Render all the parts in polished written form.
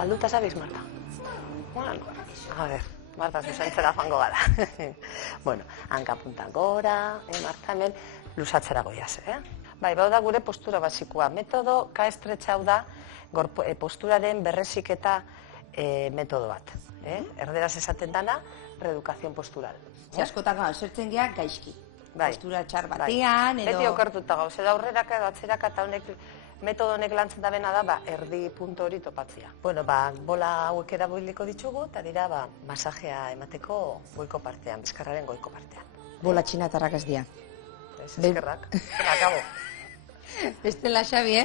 Galduta zabiz, Marta? Bueno, a ver, Marta zuzentzera joango gara. Bueno, hankapuntan gora, Marta hemen luzatzera goiaz, Bai, bau da gure postura basikoa. Metodo K estretxa hau da posturaren berreziketa metodo bat. Erderaz esaten dana, reedukazion postural. Askotan esertzen geha gaizki. Bai. Postura txar batean, edo... Beti okertuta gauz, edo aurreraka edo atzeraka eta metodo honek lantzen da bena da, erdi punto hori topatzea. Bueno, bola hauek erabiliko ditugu, eta dira, masajea emateko goiko partean, bizkarraren goiko partean. Bola txinatarrak ez dira. Ez eskerrak, akabo. Bestela, Xabi,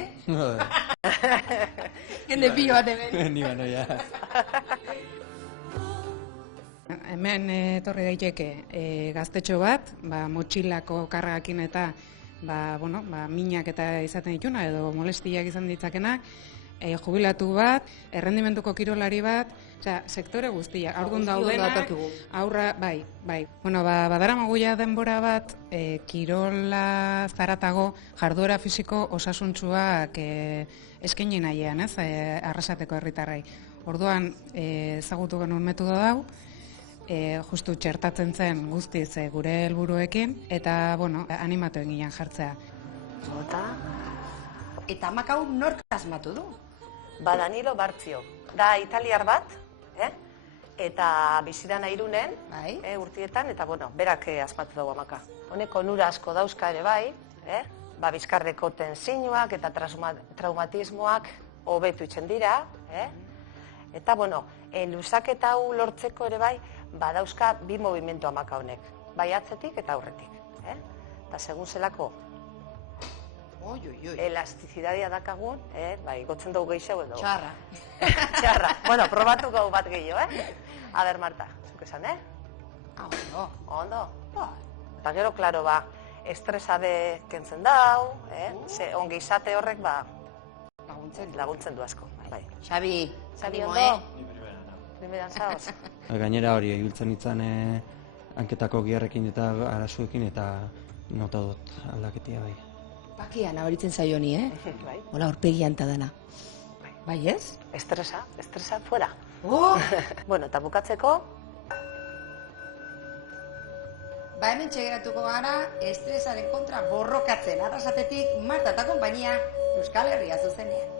Hende pilo bat hemen. Ni bano, ja. Hemen etorri daiteke gaztetxo bat, motxilako kargakin eta minak eta izaten dituna edo molestiak izan ditzakenak, jubilatu bat, errendimentuko kirolari bat, sektore guztiak, aurdun daudenak, aurra, bai. Bueno, badaramaguia denbora bat, kirola zaratago jarduera fisiko osasuntsuak eskaini nahiean, arrasateko herritarrei. Orduan, ezagutu genuen metodo dau, justu txertatzen zen guztiz gure helburuekin, eta, animatu egin jartzea. Eta amak hau nork asmatu du? Danilo Bartzio. Da italiar bat, eta bizidana Irunen, urtietan, eta, berak asmatu dugu amaka. Honek onura asko dauzka ere bai, bizkarreko tensinuak eta traumatismoak hobetu itzen dira, eta, luzaketa hau lortzeko ere bai, badauzka bi movimentu amaka honek, bai atzetik eta aurretik. Eta segun zelako elastizidadia dakagun, gotzen dugu gehiago edo. Txarra. Txarra. Bueno, probatu gau bat gehiago, A ber, Marta, zuk esan, Ondo. Ondo. Eta gero, klaro, estresa be kentzen dau, ongi izate horrek, laguntzen du asko. Xabi, ondo? Primeran zaoz. Gainera hori, ibiltzen itzan hanketako giarrekin eta arazuekin eta nota dut aldaketia bai. Bakia nabaritzen zaio honi, Hola, horpegian ta dana. Bai, ez? Estresa, fuera. Bueno, eta bukatzeko? Hemen txegeratuko gara, estresaren kontra borrokatzen. Arrasatetik, Marta eta konpainia, Euskal Herria zuzenean.